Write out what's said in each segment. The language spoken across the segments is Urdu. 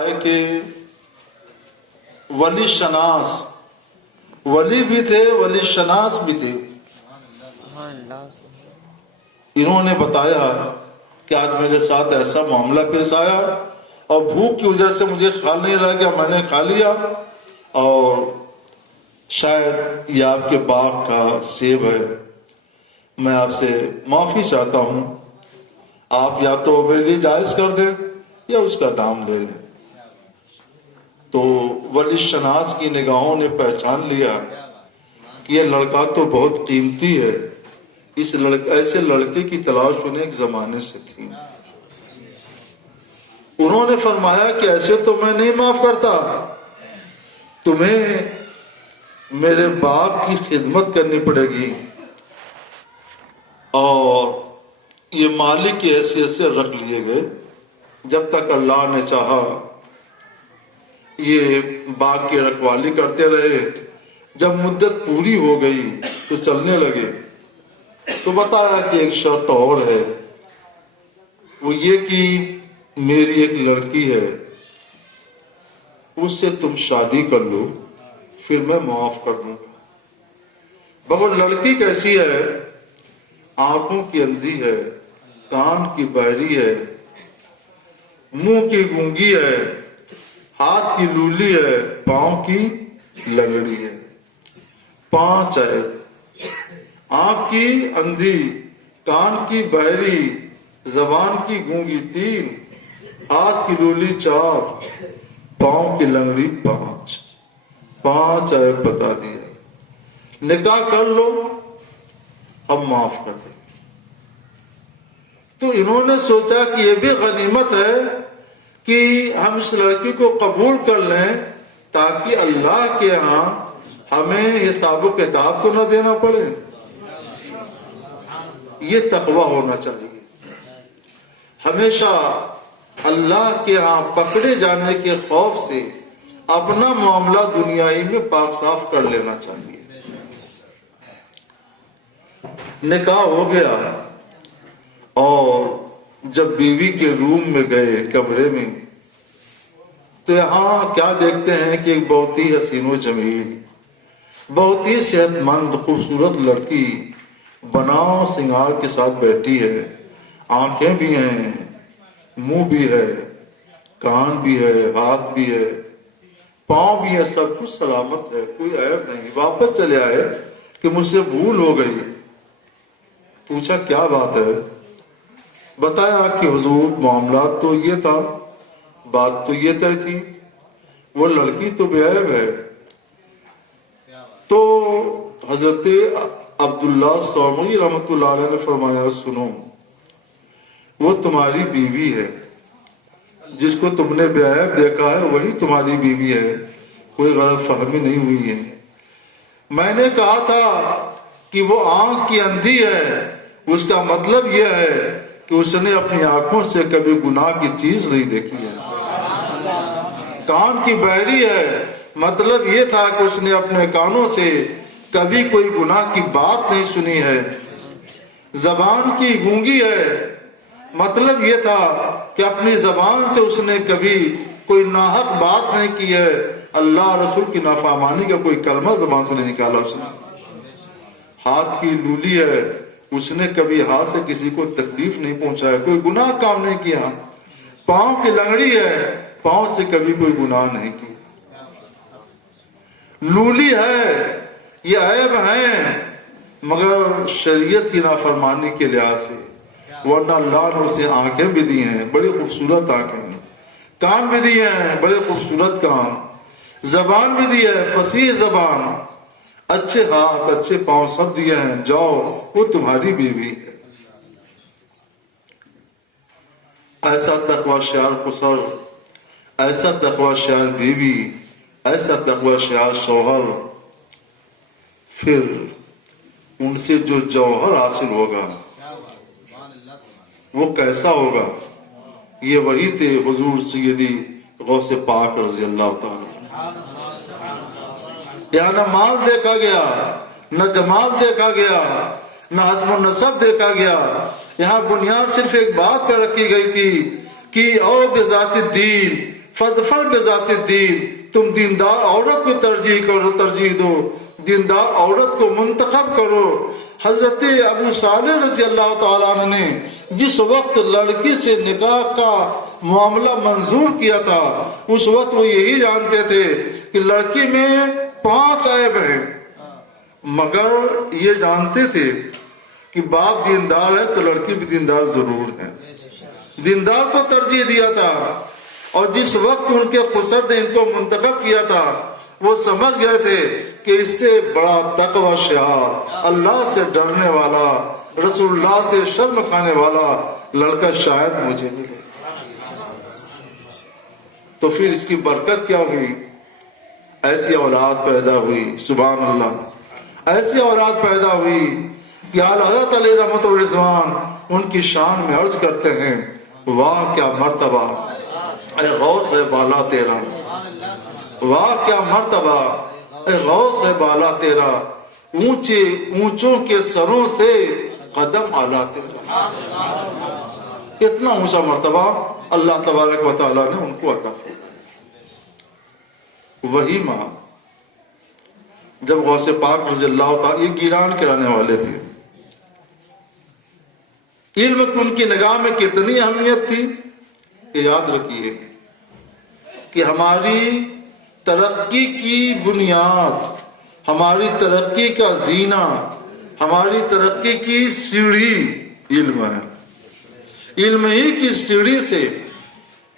ہے کہ ولی شناس، ولی بھی تھے ولی شناس بھی تھے. انہوں نے بتایا کہ آج میرے ساتھ ایسا معاملہ پیش آیا اور بھوک کی وجہ سے مجھے خیال نہیں رہ گیا، میں نے کھا لیا، اور شاید یہ آپ کے باغ کا سیب ہے، میں آپ سے معافی چاہتا ہوں، آپ یا تو میرے لیے جائز کر دیں یا اس کا دام لے لیں. تو ولی شناس کی نگاہوں نے پہچان لیا کہ یہ لڑکا تو بہت قیمتی ہے، ایسے لڑکے کی تلاش انہیں ایک زمانے سے تھی. انہوں نے فرمایا کہ ایسے تو میں نہیں معاف کرتا، تمہیں میرے باپ کی خدمت کرنی پڑے گی اور یہ مالک کی حیثیت سے رکھ لیے گئے جب تک اللہ نے چاہا. یہ باغ کی رکھوالی کرتے رہے، جب مدت پوری ہو گئی تو چلنے لگے. تو بتایا کہ ایک شرط اور ہے، وہ یہ کہ میری ایک لڑکی ہے، اس سے تم شادی کر لو، پھر میں معاف کر دوں گا. مگر لڑکی کیسی ہے؟ آنکھوں کی اندھی ہے، کان کی بہری ہے، منہ کی گونگی ہے، ہاتھ کی لولی ہے، پاؤں کی لنگڑی ہے. 5 عیب: آنکھ کی اندھی، کان کی بہری، زبان کی گونگی 3، ہاتھ کی لولی 4، پاؤں کی لنگڑی 5 عیب بتا دیا. نکاح کر لو، اب معاف کر دیں. تو انہوں نے سوچا کہ یہ بھی غنیمت ہے کہ ہم اس لڑکی کو قبول کر لیں تاکہ اللہ کے ہاں ہمیں حساب و کتاب تو نہ دینا پڑے. یہ تقویٰ ہونا چاہیے. ہمیشہ اللہ کے ہاں پکڑے جانے کے خوف سے اپنا معاملہ دنیائی میں پاک صاف کر لینا چاہیے. نکاح ہو گیا اور جب بیوی کے روم میں گئے، کمرے میں، تو یہاں کیا دیکھتے ہیں کہ ایک بہت ہی حسین و جمیل، بہت ہی صحت مند خوبصورت لڑکی بناؤ سنگار کے ساتھ بیٹھی ہے. آنکھیں بھی ہیں، منہ بھی ہے، کان بھی ہے، ہاتھ بھی ہے، پاؤں بھی ہے، سب کچھ سلامت ہے، کوئی عیب نہیں. واپس چلے آئے کہ مجھ سے بھول ہو گئی. پوچھا کیا بات ہے؟ بتایا کہ حضور معاملات تو یہ تھا، بات تو یہ طے تھی، وہ لڑکی تو بے عیب ہے. تو حضرت عبداللہ سومری رحمۃ اللہ علیہ نے فرمایا سنو، وہ تمہاری بیوی ہے، جس کو تم نے بے عیب دیکھا ہے وہی تمہاری بیوی ہے، کوئی غلط فہمی نہیں ہوئی ہے. میں نے کہا تھا کہ وہ آنکھ کی اندھی ہے، اس کا مطلب یہ ہے کہ اس نے اپنی آنکھوں سے کبھی گناہ کی چیز نہیں دیکھی ہے. کان کی بہری ہے، مطلب یہ تھا کہ اس نے اپنے کانوں سے کبھی کوئی گناہ کی بات نہیں سنی ہے. زبان کی گونگی ہے، مطلب یہ تھا کہ اپنی زبان سے اس نے کبھی کوئی ناحق بات نہیں کی ہے، اللہ رسول کی نافرمانی کا کوئی کلمہ زبان سے نہیں نکالا اس نے. ہاتھ کی لولی ہے، اس نے کبھی ہاتھ سے کسی کو تکلیف نہیں پہنچایا، کوئی گناہ کام نہیں کیا. پاؤں کی لنگڑی ہے، پاؤں سے کبھی کوئی گناہ نہیں کیا. لولی ہے، یہ عیب ہیں مگر شریعت کی نافرمانی کے لحاظ سے، ورنہ اللہ نے اسے آنکھیں بھی دی ہیں، بڑی خوبصورت آنکھیں، کان بھی دیے ہیں، بڑے خوبصورت کان، زبان بھی دی ہے، فصیح زبان، اچھے ہاتھ، اچھے پاؤں سب دیے ہیں. جاؤ، وہ تمہاری بیوی ہے. ایسا تقوی شعار خسر، ایسا تقوی شعار بیوی، ایسا تقوی شعار شوہر، پھر ان سے جو جوہر حاصل ہوگا وہ کیسا ہوگا؟ یہ وہی تھے حضور سیدی غوث پاک رضی اللہ تعالی. یہاں نہ مال دیکھا گیا، نہ جمال دیکھا گیا، نہ حسب و نسب دیکھا گیا. یہاں بنیاد صرف ایک بات پہ رکھی گئی تھی کہ او بذات الدین فظفر بذات الدین، تم دیندار عورت کو ترجیح دو، دیندار عورت کو منتخب کرو۔ حضرت ابو صالح رضی اللہ تعالیٰ عنہ نے جس وقت لڑکی سے نکاح کا معاملہ منظور کیا تھا، اس وقت وہ یہی جانتے تھے کہ لڑکی میں 5 عیب ہیں، مگر یہ جانتے تھے کہ باپ دیندار ہے تو لڑکی بھی دیندار ضرور ہے، دیندار کو ترجیح دیا تھا۔ اور جس وقت ان کے خسر نے ان کو منتخب کیا تھا، وہ سمجھ گئے تھے کہ اس سے بڑا تقوی شعار، اللہ سے ڈرنے والا، رسول اللہ سے شرم کھانے والا لڑکا شاید مجھے ملے۔ تو پھر اس کی برکت کیا ہوئی؟ ایسی اولاد پیدا ہوئی، سبحان اللہ، ایسی اولاد پیدا ہوئی کہ حضرت علی رحمت الرضوان ان کی شان میں عرض کرتے ہیں، واہ کیا مرتبہ اے غوث ہے بالا تیرا، واہ کیا مرتبہ اے غوث ہے بالا تیرا، اونچے اونچوں کے سروں سے قدم اعلیٰ تیرا۔ اتنا اونچا مرتبہ اللہ تبارک و تعالیٰ نے ان کو عطا کیا۔ وہی ماں جب غوث پاک رضی اللہ تعالیٰ، یہ گیلان کے رہنے والے تھے، علم کی ان کی نگاہ میں کتنی اہمیت تھی کہ یاد رکھیے کہ ہماری ترقی کی بنیاد، ہماری ترقی کا زینہ، ہماری ترقی کی سیڑھی علم ہے۔ علم ہی کی سیڑھی سے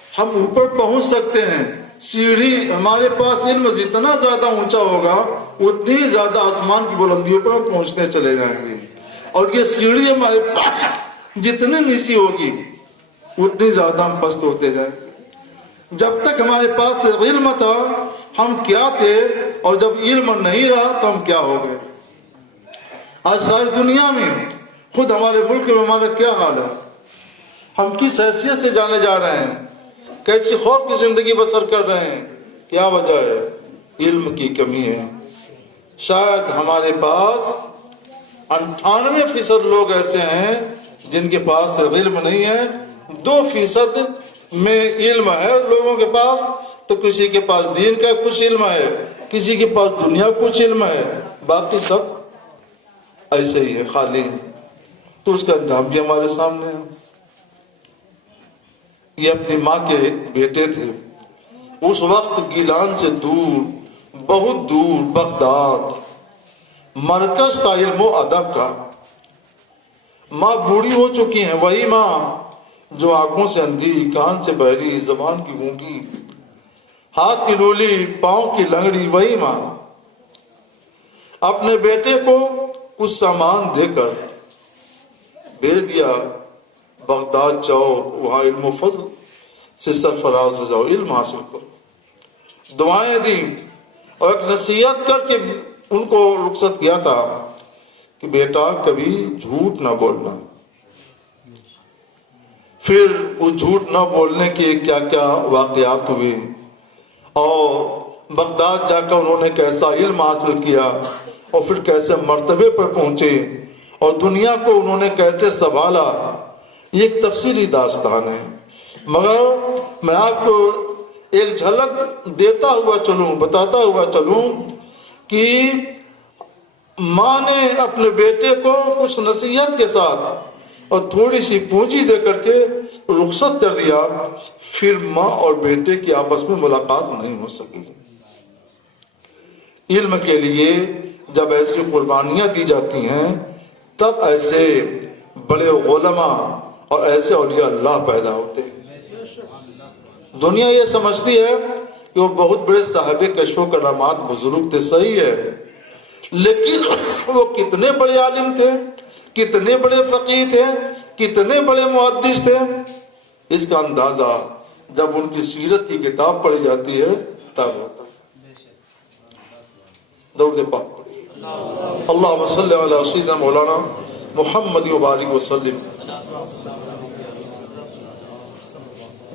ہم اوپر پہنچ سکتے ہیں۔ سیڑھی، ہمارے پاس علم جتنا زیادہ اونچا ہوگا اتنی زیادہ آسمان کی بلندیوں پر ہم پہنچنے چلے جائیں گے، اور یہ سیڑھی ہمارے پاس جتنی نیچی ہوگی اتنی زیادہ ہم پست ہوتے جائیں گے۔ جب تک ہمارے پاس علم تھا ہم کیا تھے، اور جب علم نہیں رہا تو ہم کیا ہو گئے۔ آج ساری دنیا میں، خود ہمارے ملک میں ہمارا کیا حال ہے، ہم کس حیثیت سے جانے جا رہے ہیں، کیسی خوف کی زندگی بسر کر رہے ہیں، کیا وجہ ہے؟ علم کی کمی ہے۔ شاید ہمارے پاس 98% لوگ ایسے ہیں جن کے پاس علم نہیں ہے، 2% میں علم ہے لوگوں کے پاس، تو کسی کے پاس دین کا کچھ علم ہے، کسی کے پاس دنیا کچھ علم ہے، باقی سب ایسے ہی ہے، خالی ہے۔ تو اس کا انجام بھی ہمارے سامنے ہے۔ یہ اپنی ماں کے بیٹے تھے، اس وقت گیلان سے دور، بہت دور، بغداد مرکز تھا علم و ادب کا۔ ماں بوڑھی ہو چکی ہیں، وہی ماں جو آنکھوں سے اندھی، کان سے بہری، زبان کی گونگی، ہاتھ کی لولی، پاؤں کی لنگڑی، وہی ماں اپنے بیٹے کو کچھ سامان دے کر بھیج دیا، بغداد جاؤ، وہاں علم و فضل سے سرفراز ہو جاؤ، علم حاصل کرو۔ دعائیں دی اور ایک نصیحت کر کے ان کو رخصت کیا تھا کہ بیٹا کبھی جھوٹ نہ بولنا۔ پھر وہ جھوٹ نہ بولنے کے کیا کیا واقعات ہوئے، اور بغداد جا کر انہوں نے کیسا علم حاصل کیا، اور پھر کیسے مرتبے پر پہنچے، اور دنیا کو انہوں نے کیسے سنبھالا، یہ ایک تفصیلی داستان ہے۔ مگر میں آپ کو ایک جھلک دیتا ہوا چلوں، بتاتا ہوا چلوں کہ ماں نے اپنے بیٹے کو کچھ نصیحت کے ساتھ اور تھوڑی سی پونجی دے کر کے رخصت کر دیا، پھر ماں اور بیٹے کی آپس میں ملاقات نہیں ہو سکی۔ علم کے لیے جب ایسی قربانیاں دی جاتی ہیں تب ایسے بڑے علماء اور ایسے اولیاء اللہ پیدا ہوتے ہیں۔ دنیا یہ سمجھتی ہے کہ وہ بہت بڑے صاحب کشف و کرامات بزرگ تھے، صحیح ہے، لیکن وہ کتنے بڑے عالم تھے، کتنے بڑے فقیہ تھے، کتنے بڑے محدث تھے، اس کا اندازہ جب ان کی سیرت کی کتاب پڑھی جاتی ہے تب ہوتا ہے۔ درود پاک اللہم صلی علی سیدنا مولانا محمد و بارک وسلم۔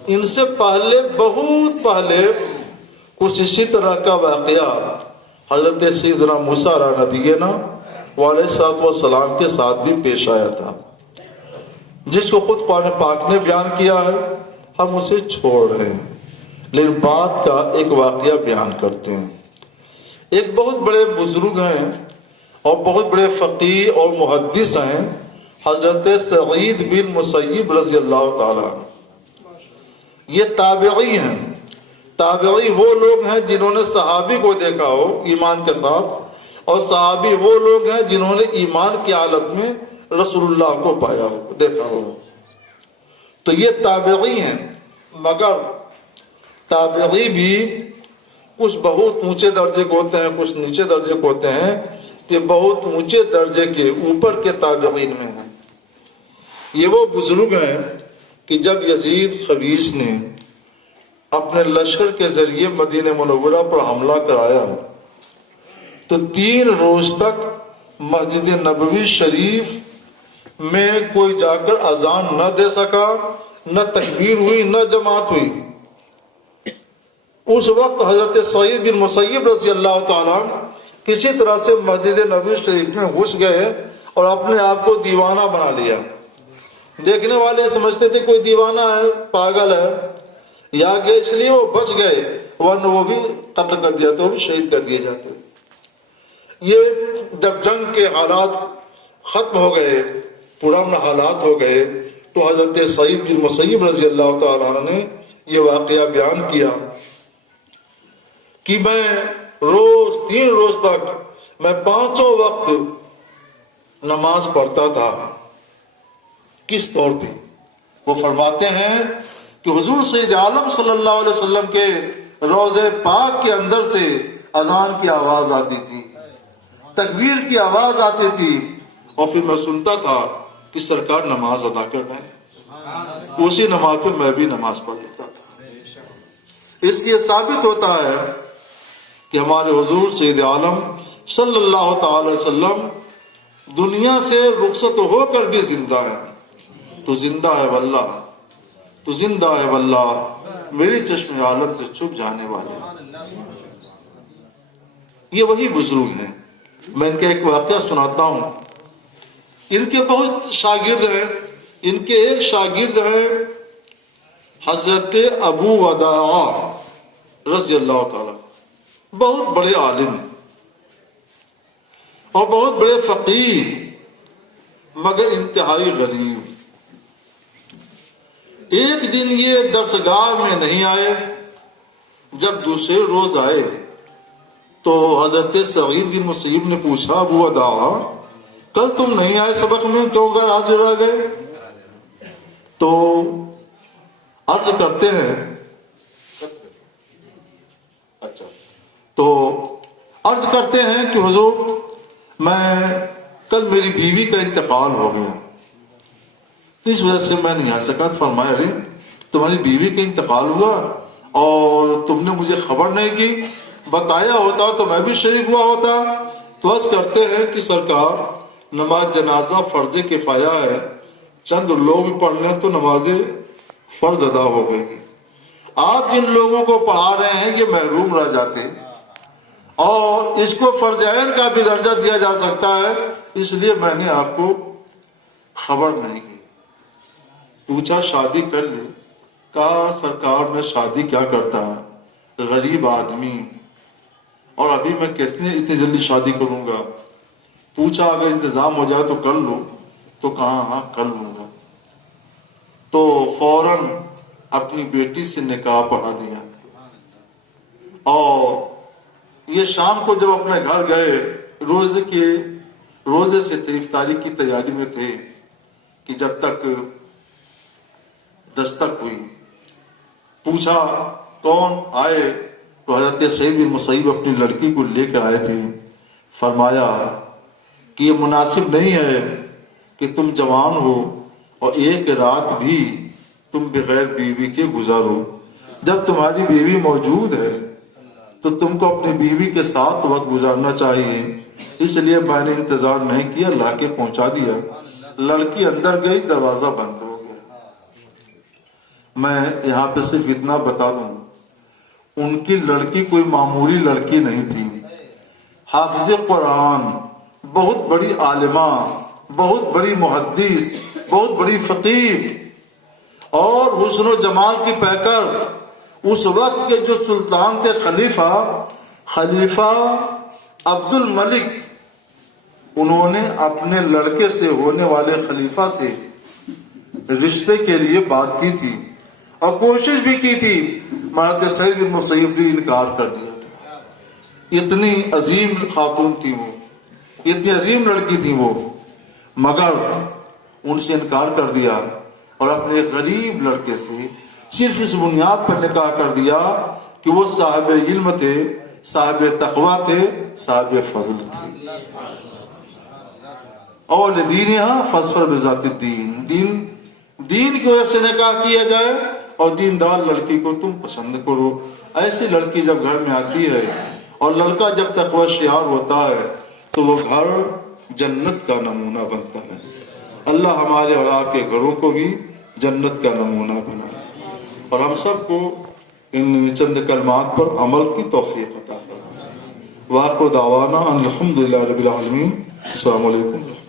ان سے پہلے، بہت پہلے، کچھ اسی طرح کا واقعہ حضرت سیدنا موسیٰ علیہ نبینا علیہ الصلوۃ والسلام کے ساتھ بھی پیش آیا تھا، جس کو خود قرآن پاک نے بیان کیا ہے، ہم اسے چھوڑ رہے ہیں۔ لیکن بات کا ایک واقعہ بیان کرتے ہیں۔ ایک بہت بڑے بزرگ ہیں اور بہت بڑے فقیہ اور محدث ہیں، حضرت سعید بن مسیب رضی اللہ تعالی۔ یہ تابعی ہیں۔ تابعی وہ لوگ ہیں جنہوں نے صحابی کو دیکھا ہو ایمان کے ساتھ، اور صحابی وہ لوگ ہیں جنہوں نے ایمان کی حالت میں رسول اللہ کو پایا ہو، دیکھا ہو۔ تو یہ تابعی ہیں، مگر تابعی بھی کچھ بہت اونچے درجے کے ہوتے ہیں، کچھ نیچے درجے کے ہوتے ہیں، کہ بہت اونچے درجے کے اوپر کے تابعین میں ہیں۔ یہ وہ بزرگ ہیں کہ جب یزید خبیث نے اپنے لشکر کے ذریعے مدینہ منورہ پر حملہ کرایا تو 3 روز تک مسجد نبوی شریف میں کوئی جا کر اذان نہ دے سکا، نہ تکبیر ہوئی، نہ جماعت ہوئی۔ اس وقت حضرت سعید بن مسیب رضی اللہ تعالیٰ کسی طرح سے مسجد نبوی شریف میں گھس گئے اور اپنے آپ کو دیوانہ بنا لیا۔ دیکھنے والے سمجھتے تھے کوئی دیوانہ ہے، پاگل ہے، یا گئے اس لیے وہ بچ گئے، ورنہ وہ بھی قتل کر دیا تو وہ بھی شہید کر دیے جاتے۔ یہ جب جنگ کے حالات ختم ہو گئے، پرامن حالات ہو گئے، تو حضرت سعید بن مسیب رضی اللہ تعالیٰ عنہ نے یہ واقعہ بیان کیا کہ میں 3 روز تک میں 5 وقت نماز پڑھتا تھا۔ کس طور پہ؟ وہ فرماتے ہیں کہ حضور سید عالم صلی اللہ علیہ وسلم کے روضہ پاک کے اندر سے اذان کی آواز آتی تھی، تکبیر کی آواز آتی تھی، اور پھر میں سنتا تھا کہ سرکار نماز ادا کر رہے ہیں، اسی نماز پہ میں بھی نماز پڑھ لیتا تھا۔ اس لیے ثابت ہوتا ہے کہ ہمارے حضور سید عالم صلی اللہ تعالی وسلم دنیا سے رخصت ہو کر بھی زندہ ہے۔ تو زندہ ہے واللہ، تو زندہ ہے واللہ، میری چشم عالم سے چھپ جانے والے۔ یہ وہی بزرگ ہیں۔ میں ان کا ایک واقعہ سناتا ہوں۔ ان کے بہت شاگرد ہیں۔ ان کے ایک شاگرد ہیں حضرت ابو وداع رضی اللہ تعالی، بہت بڑے عالم اور بہت بڑے فقیر، مگر انتہائی غریب۔ ایک دن یہ درسگاہ میں نہیں آئے، جب دوسرے روز آئے تو حضرت سعید بن مسیب نے پوچھا، ابو وداع کل تم نہیں آئے سبق میں، کیوں گھر حاضر رہ گئے؟ تو عرض کرتے ہیں کہ حضور کل میری بیوی کا انتقال ہو گیا، اس وجہ سے میں نہیں آ سکا۔ فرمایا، ارے تمہاری بیوی کا انتقال ہوا اور تم نے مجھے خبر نہیں کی، بتایا ہوتا تو میں بھی شریک ہوا ہوتا۔ تو عرض کرتے ہیں کہ سرکار، نماز جنازہ فرض کفایہ ہے، چند لوگ پڑھ لیں تو نماز فرض ادا ہو گئی۔ آپ جن لوگوں کو پڑھا رہے ہیں یہ محروم رہ جاتے، اور اس کو فرض عین کا بھی درجہ دیا جا سکتا ہے، اس لیے میں نے آپ کو خبر نہیں کی۔ پوچھا شادی کر لی؟ کہا سرکار میں شادی کیا کرتا ہے، غریب آدمی، اور ابھی میں کیسے اتنی جلدی شادی کروں گا؟ پوچھا اگر انتظام ہو جائے تو کر لو؟ تو کہا ہاں کر لوں گا۔ تو فوراً اپنی بیٹی سے نکاح پڑھا دیا، اور یہ شام کو جب اپنے گھر گئے، روزے سے تھے، افطاری کی تیاری میں تھے، کہ جب تک دستک ہوئی، پوچھا کون آئے؟ تو حضرت سعید بن مسیب اپنی لڑکی کو لے کر آئے تھے۔ فرمایا کہ یہ مناسب نہیں ہے کہ تم جوان ہو اور ایک رات بھی تم بغیر بیوی کے گزارو، جب تمہاری بیوی موجود ہے تو تم کو اپنی بیوی کے ساتھ وقت گزارنا چاہیے، اس لیے میں نے انتظار نہیں کیا، لا کے پہنچا دیا۔ لڑکی اندر گئی، دروازہ بند ہو گیا۔ میں یہاں پہ صرف اتنا بتا دوں، ان کی لڑکی کوئی معمولی لڑکی نہیں تھی، حافظ قرآن، بہت بڑی عالمہ، بہت بڑی محدث، بہت بڑی فقیر، اور حسن و جمال کی پیکر، اس وقت کے جو سلطان تھے خلیفہ عبد الملک، انہوں نے اپنے لڑکے سے ہونے والے خلیفہ سے رشتے کے لیے بات کی تھی اور کوشش بھی کی تھی، مگر سعید بن مسیب نے انکار کر دیا تھا۔ اتنی عظیم خاتون تھی وہ، اتنی عظیم لڑکی تھی وہ، مگر ان سے انکار کر دیا اور اپنے ایک غریب لڑکے سے صرف اس بنیاد پر نکاح کر دیا کہ وہ صاحب علم تھے، صاحب تقوی تھے، صاحب فضل تھے۔ اور دینہا فاظفر بذات الدین، دین کی وجہ سے نکاح کیا جائے اور دیندار لڑکی کو تم پسند کرو۔ ایسی لڑکی جب گھر میں آتی ہے اور لڑکا جب تقوی شعار ہوتا ہے تو وہ گھر جنت کا نمونہ بنتا ہے۔ اللہ ہمارے اور آپ کے گھروں کو بھی جنت کا نمونہ بنائے اور ہم سب کو ان چند کلمات پر عمل کی توفیق عطا فرمائے۔ وآخر دعوانا ان الحمد للہ رب العالمین۔ السلام علیکم۔